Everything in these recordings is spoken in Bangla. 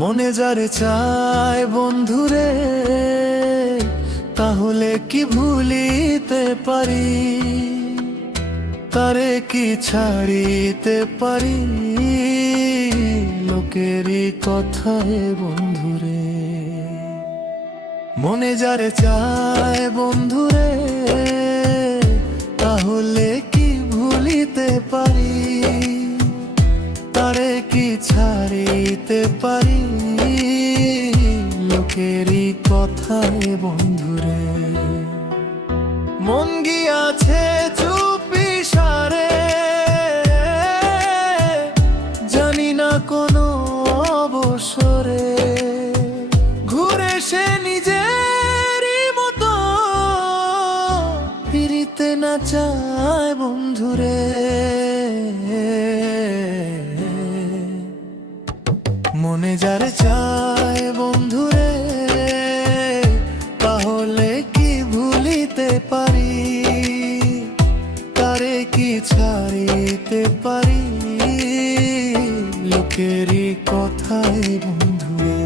মনে যারে চায় বন্ধুরে, তাহলে কি ভুলিতে পারি? তারে কি ছাড়িতে পারি? লোকেরই কথায় বন্ধুরে। মনে যারে চায় বন্ধুরে, তাহলে কি ভুলিতে পারি? তারে কি ছাড়িতে পারি? লোকেরই কথায় বন্ধুরে। মন গিয়াছে চুপি সারে, জানি না কোনো অবসরে ঘুরে সে নিজেরই মতো ফিরিতে না চায় বন্ধুরে। মনে যারে চায় বন্ধুরে, তাহলে কি ভুলিতে পারি? তারে কি ছাড়িতে পারি? লোকেরই কথায় বন্ধুরে।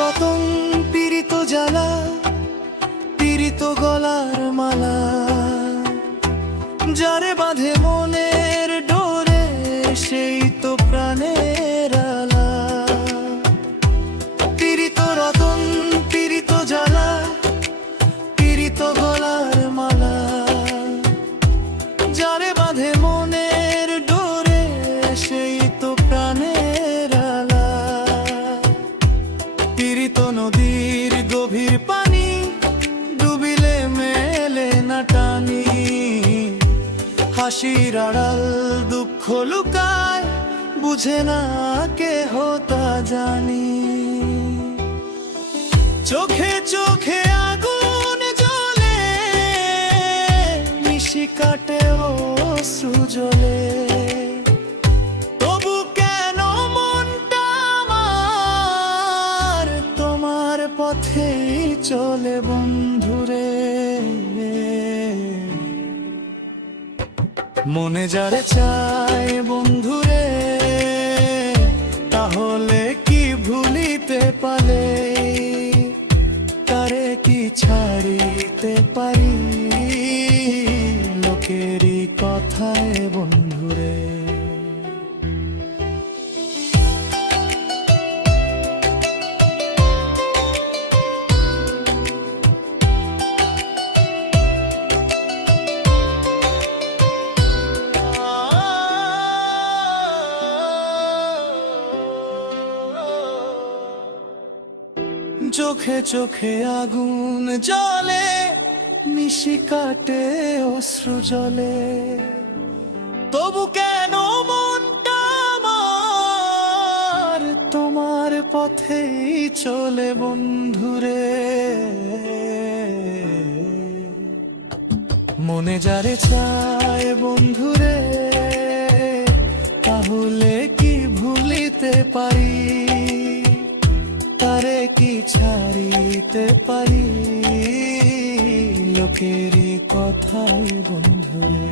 রতন পীড়িত জ্বালা, পীড়িত গলার মালা, যারে বাঁধে মনের ডোরে সেই তো প্রাণের আলা। পীড়িত রতন পীড়িত জ্বালা, পীড়িত গলার মালা, যারে বাঁধে মনের ডোরে সেই তো প্রাণের আলা। পীড়িত নদীর গভীর পানি, ডুবিলে মেলে না টানি। হাসির আড়াল দুঃখ লুকায়, বুঝে না কেহ তা জানি। চোখে চোখে আগুন জ্বলে, নিশি কাটে অশ্রু জ্বলে। তবু কেন মনটা আমার তোমার পথেই চলে বন্ধুরে। মনে যারে চায় বন্ধুরে, তাহলে কি ভুলিতে পারে? তারে কি ছাড়িতে পারি? লোকেরই কথায় বন্ধুরে। চোখে চোখে আগুন জ্বলে, নিশি কাটে অশ্রু জ্বলে। তবু কেন মনটা আমার তোমার পথেই চলে বন্ধুরে। মনে যারে চায় বন্ধুরে, তাহলে কি ভুলিতে পারি? তারে কি ছাড়িতে পারি? লোকেরই কথায় বন্ধুরে।